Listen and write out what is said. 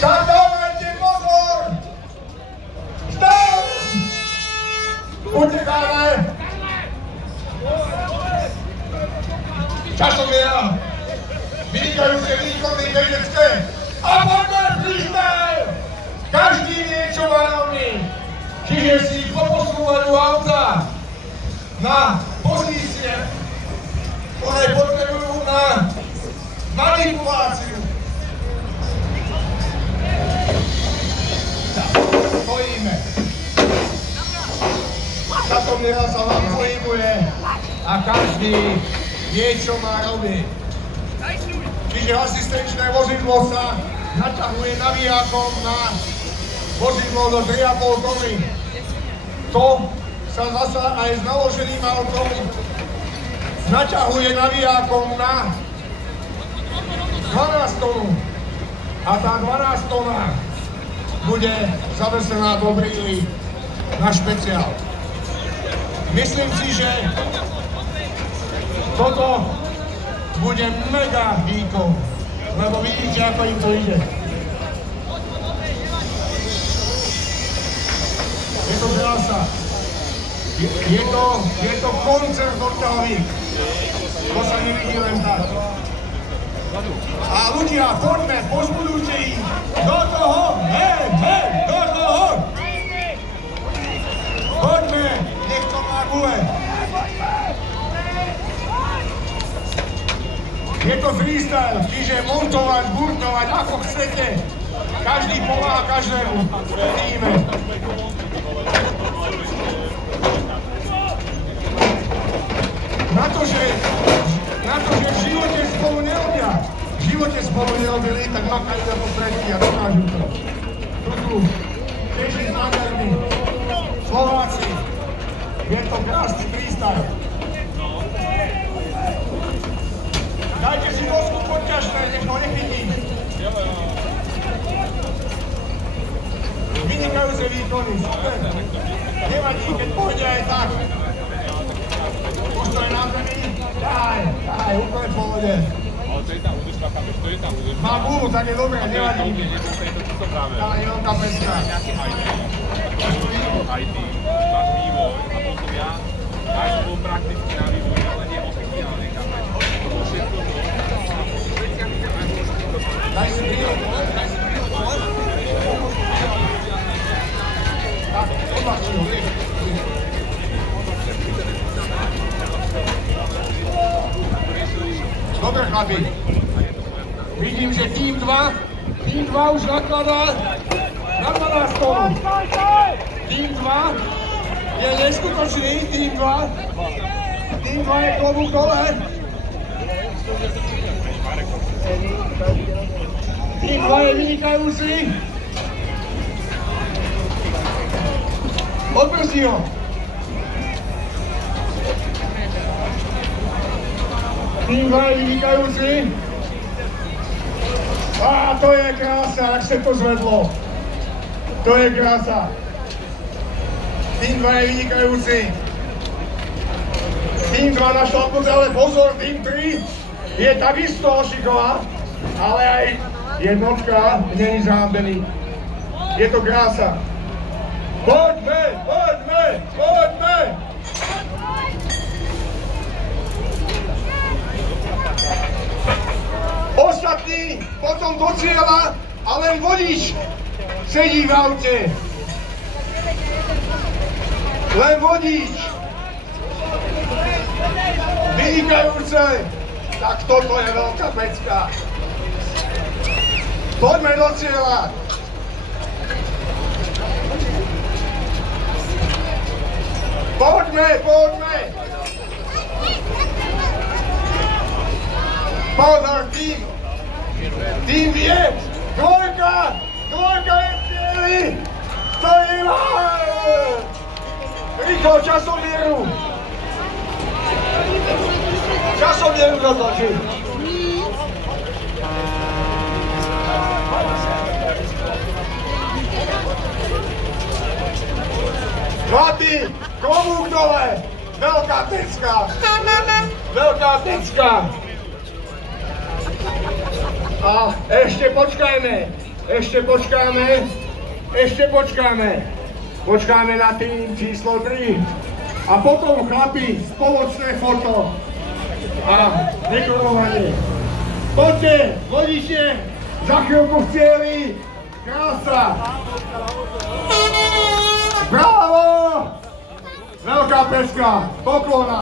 Tak dávajte pozor! Stav! Utekáme! Časoviera! Vynikajúce výkony bežecké! A poďme freestyle! Každý vie, čo má rovný. Čiže si po posúvaniu auta na pozície, ktoré potrebujú na manipuláciu. Stojíme. Časomiera sa vám pohybuje a každý vie, čo má robiť. Čiže asistenčné vozidlo sa naťahuje navijákom na vozidlo do 3,5 tony. To sa zasa aj s naloženým autom naťahuje navijákom na 12 tonu. A tá 12 tona bude zavesená do brýly na špeciál. Myslím si, že toto bude mega výkon, lebo vidíte, ako im to ide. Je to krása. Je to koncert odťahovík. To sa nevidí len tak. A ľudia, poďme, pozbudujte ich. Do toho, do toho. Poďme, nech to má gule. Je to freestyle, čiže montovať, burtovať, ako chcete. Každý pomáha každému. Vidíme. Na to, že v živote spolu nerobili, tak makajú na popredí a dokážu to. Tu sú Češi s Maďarmi, Slováci. Je to krásny freestyle. Dajte si dosku podťažné, nech ho nechytí. Vynikajúce výkony, super. Nevadí, keď pôjde aj tak. Postoj na zemi, ťahaj, úplne v pohode. Má gulu, tak je dobré, nevadí. Ale je veľká pecka. IT, máš vývoj a potom ja máš bol prakticky na vývoj, ale nie oficiálne kameň. Daj si vývoj. Tak, odlačí ho. Dobre, chlapi. Vidím, že tým 2 už nakladá na 12 tonu. Tým 2 je neskutočný, tým 2. Tým 2 je klobúk dole. Tým 2 je vynikajúci. Odbrzdí ho. Tým 2 je vynikajúci. Á, to je krása, ak sa to zvedlo. To je krása. Tým 2 je vynikajúci. Tým 2 na šlapnúť, ale pozor, tým 3 je takisto ošiková, ale aj jednotka není zahambený. Je to krása. Poďme, poďme, poďme! Ostatní potom do cieľa a len vodič sedí v aute. Len vodič. Vynikajúce. Tak toto je veľká pecka. Poďme do cieľa. Poďme, poďme. Pozor, tým. Tým je. Dvojka je v cieli. Stojíme. Rýchlo, časomieru. Časomieru dotočí. Chlapi, klobúk dole. Veľká pecka. Veľká pecka. A ešte počkajme. Ešte počkáme. Počkáme na tým číslo 3. A potom, chlapi, spoločné foto a dekorovanie. Poďte, vodiče, za chvíľku v cieli. Krása. Bravo! Veľká peska, poklona.